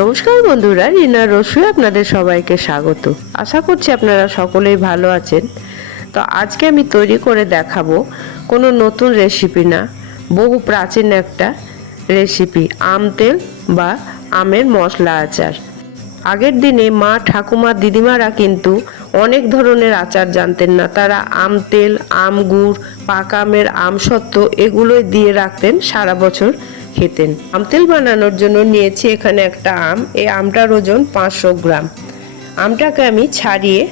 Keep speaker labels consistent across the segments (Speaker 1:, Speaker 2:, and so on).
Speaker 1: নমস্কার বন্ধুরা, রিনা রসুই আপনাদের সবাইকে স্বাগত। আশা করছি আপনারা সকলেই ভালো আছেন। তো আজকে আমি তৈরি করে দেখাবো কোনো নতুন রেসিপি না, বহু প্রাচীন একটা রেসিপি আম তেল বা আমের মশলা আচার। আগের দিনে মা ঠাকুমা দিদিমারা কিন্তু অনেক ধরনের আচার জানতেন না। তারা আম তেল, আম গুড়, পাকা আমের আমসত্ত্ব এগুলোই দিয়ে রাখতেন সারা বছর খেতেন। আম তেল বানানোর জন্য নিয়েছি এখানে একটা আম। এই আমটার ওজন পাঁচশো গ্রাম। আমটাকে আমি ছাড়িয়ে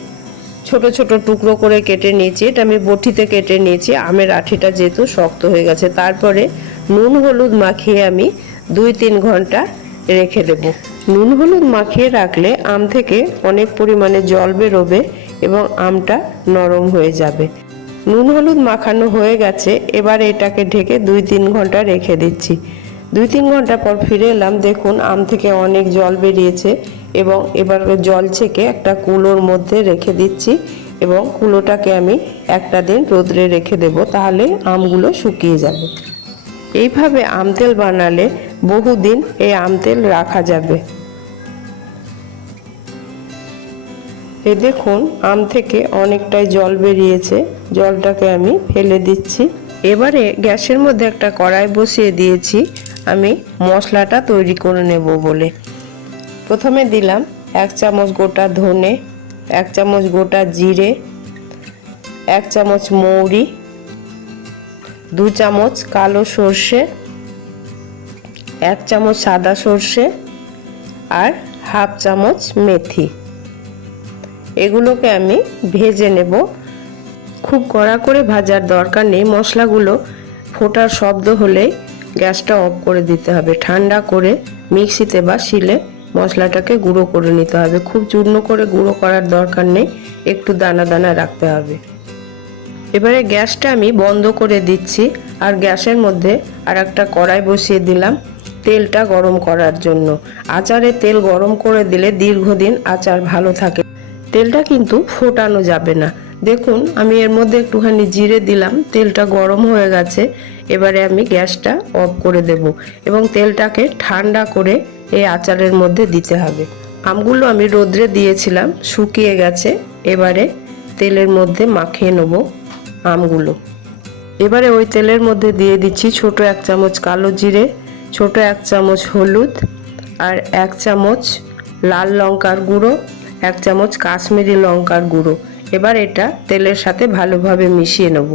Speaker 1: ছোট ছোট টুকরো করে কেটে নিয়েছি। এটা আমি বটিতে কেটে নিয়েছি। আমের আঠিটা যেহেতু শক্ত হয়ে গেছে, তারপরে নুন হলুদ মাখিয়ে আমি দুই তিন ঘণ্টা রেখে দেব। নুন হলুদ মাখিয়ে রাখলে আম থেকে অনেক পরিমাণে জল বেরোবে এবং আমটা নরম হয়ে যাবে। নুন হলুদ মাখানো হয়ে গেছে। এবার এটাকে ঢেকে দুই তিন ঘণ্টা রেখে দিচ্ছি। দুই তিন ঘণ্টা পর ফিরে এলাম, দেখুন আম থেকে অনেক জল বেরিয়েছে এবং এবার জল ছেঁকে একটা কুলোর মধ্যে রেখে দিচ্ছি এবং কুলোটাকে আমি একটা দিন রোদ্রে রেখে দেব, তাহলে আমগুলো শুকিয়ে যাবে। এইভাবে আম তেল বানালে বহুদিন এই আম তেল রাখা যাবে। এ দেখুন আম থেকে অনেকটাই জল বেরিয়েছে, জলটাকে আমি ফেলে দিচ্ছি। এবারে গ্যাসের মধ্যে একটা কড়াই বসিয়ে দিয়েছি। আমি মশলাটা তৈরি করে নেব বলে। প্রথমে দিলাম এক চামচ গোটা ধনে, এক চামচ গোটা জিরে, এক চামচ মৌরি, দু চামচ কালো সর্ষে, এক চামচ সাদা সর্ষে আর হাফ চামচ মেথি। এগুলোকে আমি ভেজে নেব। খুব কড়া করে ভাজার দরকার নেই। মশলাগুলো ফোটার শব্দ হলেই গ্যাসটা অফ করে দিতে হবে। ঠান্ডা করে মিক্সিতে বা শিলে মশলাটাকে গুঁড়ো করে নিতে হবে। খুব চূর্ণ করে গুঁড়ো করার দরকার নেই, একটু দানা দানা রাখতে হবে। এবারে গ্যাসটা আমি বন্ধ করে দিচ্ছি আর গ্যাসের মধ্যে আর একটা কড়াই বসিয়ে দিলাম তেলটা গরম করার জন্য। আচারে তেল গরম করে দিলে দীর্ঘদিন আচার ভালো থাকে। তেলটা কিন্তু ফোটানো যাবে না। দেখুন, আমি এর মধ্যে একটুখানি জিরে দিলাম, তেলটা গরম হয়ে গেছে। এবারে আমি গ্যাসটা অফ করে দেব এবং তেলটাকে ঠান্ডা করে এই আচারের মধ্যে দিতে হবে। আমগুলো আমি রোদ্রে দিয়েছিলাম, শুকিয়ে গেছে। এবারে তেলের মধ্যে মাখিয়ে নেব আমগুলো। এবারে ওই তেলের মধ্যে দিয়ে দিচ্ছি ছোট এক চামচ কালো জিরে, ছোট এক চামচ হলুদ আর এক চামচ লাল লঙ্কার গুঁড়ো, এক চামচ কাশ্মীরি লঙ্কার গুঁড়ো। এবার এটা তেলের সাথে ভালোভাবে মিশিয়ে নেব।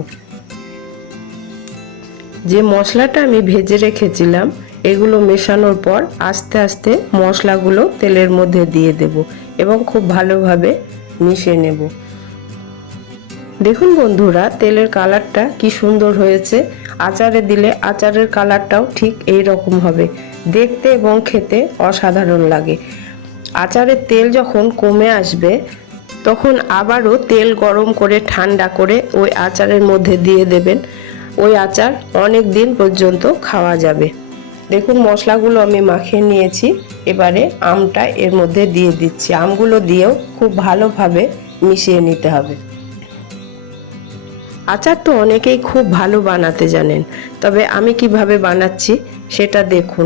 Speaker 1: যে মশলাটা আমি ভেজে রেখেছিলাম, এগুলো মেশানোর পর আস্তে আস্তে মশলাগুলো তেলের মধ্যে দিয়ে দেব এবং খুব ভালোভাবে মিশিয়ে নেব। দেখুন বন্ধুরা, তেলের কালারটা কি সুন্দর হয়েছে। আচারে দিলে আচারের কালারটাও ঠিক এই রকম হবে। দেখতে এবং খেতে অসাধারণ লাগে। আচারের তেল যখন কমে আসবে, তখন আবারও তেল গরম করে ঠান্ডা করে ওই আচারের মধ্যে দিয়ে দেবেন। ওই আচার অনেক দিন পর্যন্ত খাওয়া যাবে। দেখুন মশলাগুলো আমি মাখিয়ে নিয়েছি। এবারে আমটা এর মধ্যে দিয়ে দিচ্ছি। আমগুলো দিয়েও খুব ভালোভাবে মিশিয়ে নিতে হবে। আচার তো অনেকেই খুব ভালো বানাতে জানেন, তবে আমি কীভাবে বানাচ্ছি সেটা দেখুন।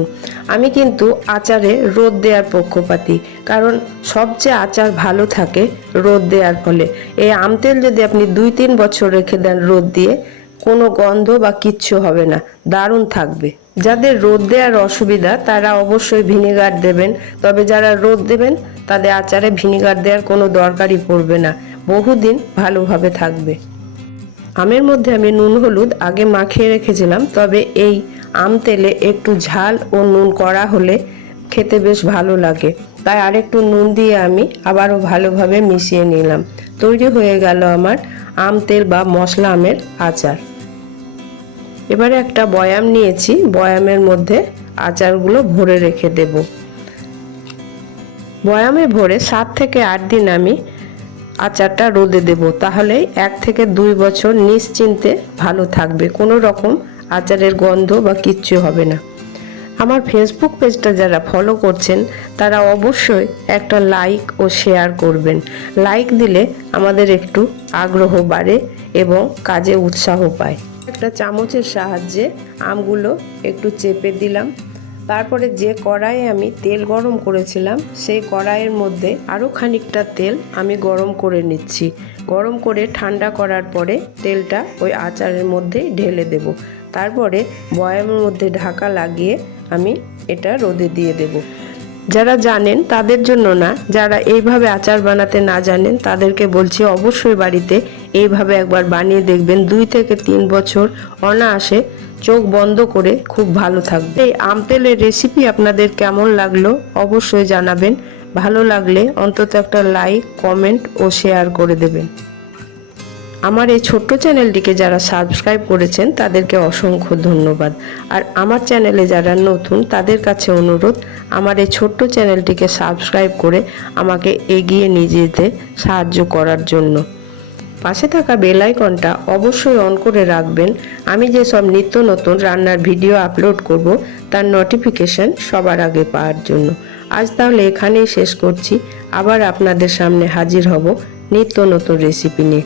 Speaker 1: আমি কিন্তু আচারে রোদ দেওয়ার পক্ষপাতী, কারণ সবচেয়ে আচার ভালো থাকে রোদ দেওয়ার ফলে। এই আম তেল যদি আপনি দুই তিন বছর রেখে দেন রোদ দিয়ে কোনো গন্ধ বা কিচ্ছু হবে না। দারুণ থাকবে। যাদের রোদ দেওয়ার অসুবিধা, তারা অবশ্যই ভিনেগার দেবেন। তবে যারা রোদ দেবেন, তাদের আচারে ভিনেগার দেওয়ার কোনো দরকারই পড়বে না। বহুদিন ভালোভাবে থাকবে। আমের মধ্যে আমি নুন, হলুদ আগে মাখিয়ে রেখেছিলাম। তবে এই আম তেলে একটু ঝাল ও নুন করা হলে খেতে বেশ ভালো লাগে। তাই আরেকটু নুন দিয়ে আমি আবারও ভালোভাবে মিশিয়ে নিলাম। তৈরি হয়ে গেল আমার আম তেল বা মশলা আমের আচার। এবারে একটা বয়াম নিয়েছি, বয়ামের মধ্যে আচারগুলো ভরে রেখে দেব। বয়ামে ভরে সাত থেকে আট দিন আমি আচারটা রোদে দেব, তাহলে এক থেকে দুই বছর নিশ্চিন্তে ভালো থাকবে, কোনো রকম আচারের গন্ধ বা কিচ্ছু হবে না। আমার ফেসবুক পেজটা যারা ফলো করছেন, তারা অবশ্যই একটা লাইক ও শেয়ার করবেন। লাইক দিলে আমাদের একটু আগ্রহ বাড়ে এবং কাজে উৎসাহ পায়। একটা চামচের সাহায্যে আমগুলো একটু চেপে দিলাম। তারপরে যে কড়াইয়ে আমি তেল গরম করেছিলাম, সেই কড়াইয়ের মধ্যে আরও খানিকটা তেল আমি গরম করে নিচ্ছি। গরম করে ঠান্ডা করার পরে তেলটা ওই আচারের মধ্যে ঢেলে দেব। তারপরে বয়ামের মধ্যে ঢাকা লাগিয়ে আমি এটা রোদে দিয়ে দেব। যারা জানেন তাদের জন্য না, যারা এইভাবে আচার বানাতে না জানেন তাদেরকে বলছি অবশ্যই বাড়িতে এইভাবে একবার বানিয়ে দেখবেন। দুই থেকে তিন বছর অনায়াসে চোখ বন্ধ করে খুব ভালো থাকবে। এই আম তেলের রেসিপি আপনাদের কেমন লাগল অবশ্যই জানাবেন। ভালো লাগলে অন্তত একটা লাইক কমেন্ট ও শেয়ার করে দেবেন। আমার এই ছোট্ট চ্যানেলটিকে যারা সাবস্ক্রাইব করেছেন, তাদেরকে অসংখ্য ধন্যবাদ। আর আমার চ্যানেলে যারা নতুন, তাদের কাছে অনুরোধ, আমার এই ছোট্ট চ্যানেলটিকে সাবস্ক্রাইব করে আমাকে এগিয়ে নিয়ে যেতে সাহায্য করার জন্য। পাশে থাকা বেল আইকনটা অবশ্যই অন করে রাখবেন। আমি যে সব নিত্য নতুন রান্নার ভিডিও আপলোড করব, তার নোটিফিকেশন সবার আগে পাওয়ার জন্য। আজ তাহলে এখানেই শেষ করছি। আবার আপনাদের সামনে হাজির হব নিত্য নতুন রেসিপি নিয়ে।